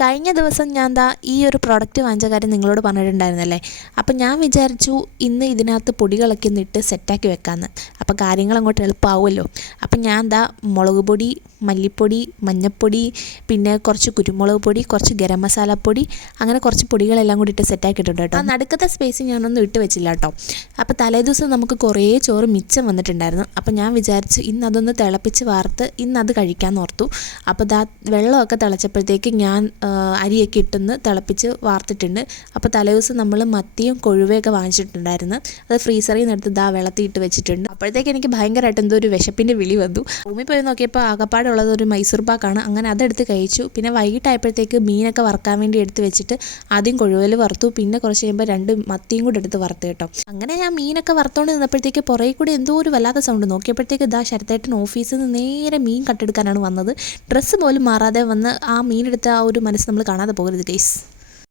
കഴിഞ്ഞ ദിവസം ഞാൻ ഈ ഒരു പ്രോഡക്റ്റ് വാങ്ങിച്ച കാര്യം നിങ്ങളോട് പറഞ്ഞിട്ടുണ്ടായിരുന്നല്ലേ. അപ്പം ഞാൻ വിചാരിച്ചു ഇന്ന് ഇതിനകത്ത് പൊടികളൊക്കെ ഇട്ട് സെറ്റാക്കി വെക്കാമെന്ന്. അപ്പോൾ കാര്യങ്ങൾ അങ്ങോട്ട് എളുപ്പമാവുമല്ലോ. അപ്പം ഞാൻ മുളക് പൊടി, മല്ലിപ്പൊടി, മഞ്ഞൾപ്പൊടി, പിന്നെ കുറച്ച് കുരുമുളക് പൊടി, കുറച്ച് ഗരം മസാലപ്പൊടി, അങ്ങനെ കുറച്ച് പൊടികളെല്ലാം കൂടി ഇട്ട് സെറ്റാക്കിയിട്ടുണ്ട് കേട്ടോ. ആ നടുക്കത്തെ സ്പേസ് ഞാനൊന്നും ഇട്ട് വെച്ചില്ല കേട്ടോ. അപ്പോൾ തലേദിവസം നമുക്ക് കുറേ ചോറ് മിച്ചം വന്നിട്ടുണ്ടായിരുന്നു. അപ്പോൾ ഞാൻ വിചാരിച്ചു ഇന്ന് അതൊന്ന് തിളപ്പിച്ച് വാർത്ത് ഇന്നത് കഴിക്കാമെന്ന് ഓർത്തു. അപ്പോൾ വെള്ളമൊക്കെ തിളച്ചപ്പോഴത്തേക്ക് ഞാൻ അരിയൊക്കെ ഇട്ടൊന്ന് തിളപ്പിച്ച് വാർത്തിട്ടുണ്ട്. അപ്പോൾ തലേദിവസം നമ്മൾ മത്തിയും കൊഴുവയൊക്കെ വാങ്ങിച്ചിട്ടുണ്ടായിരുന്നു. അത് ഫ്രീസറിൽ നിന്ന് എടുത്ത് വെള്ളത്തിൽ ഇട്ട് വെച്ചിട്ടുണ്ട്. അപ്പോഴത്തേക്ക് എനിക്ക് ഭയങ്കരമായിട്ട് എന്തോ ഒരു വിശപ്പിൻ്റെ വിളി വന്നു. റൂമിൽ പോയി നോക്കിയപ്പോൾ ആകപ്പാടുള്ളത് ഒരു മൈസൂർ പാക്കാണ്. അങ്ങനെ അതെടുത്ത് കഴിച്ചു. പിന്നെ വൈകിട്ടായപ്പോഴത്തേക്ക് മീനൊക്കെ വറുക്കാൻ വേണ്ടി എടുത്ത് വെച്ചിട്ട് ആദ്യം കൊഴുവൽ വറുത്തു, പിന്നെ കുറച്ച് കഴിയുമ്പോൾ 2 മത്തിയും കൂടെ എടുത്ത് വറുത്ത് കേട്ടോ. അങ്ങനെ ഞാൻ മീനൊക്കെ വറുത്തോണ്ട് നിന്നപ്പോഴത്തേക്ക് പുറകെ കൂടി എന്തോ ഒരു വല്ലാത്ത സൗണ്ട്. നോക്കിയപ്പോഴത്തേക്ക് ശരത്തേട്ടൻ ഓഫീസിൽ നിന്ന് നേരെ മീൻ കട്ടെടുക്കാനാണ് വന്നത്. ഡ്രസ്സ് പോലും മാറാതെ വന്ന് ആ മീനെടുത്ത ആ ഒരു മനസ്സ് നമ്മൾ കാണാതെ പോകരുത് ഗൈസ്.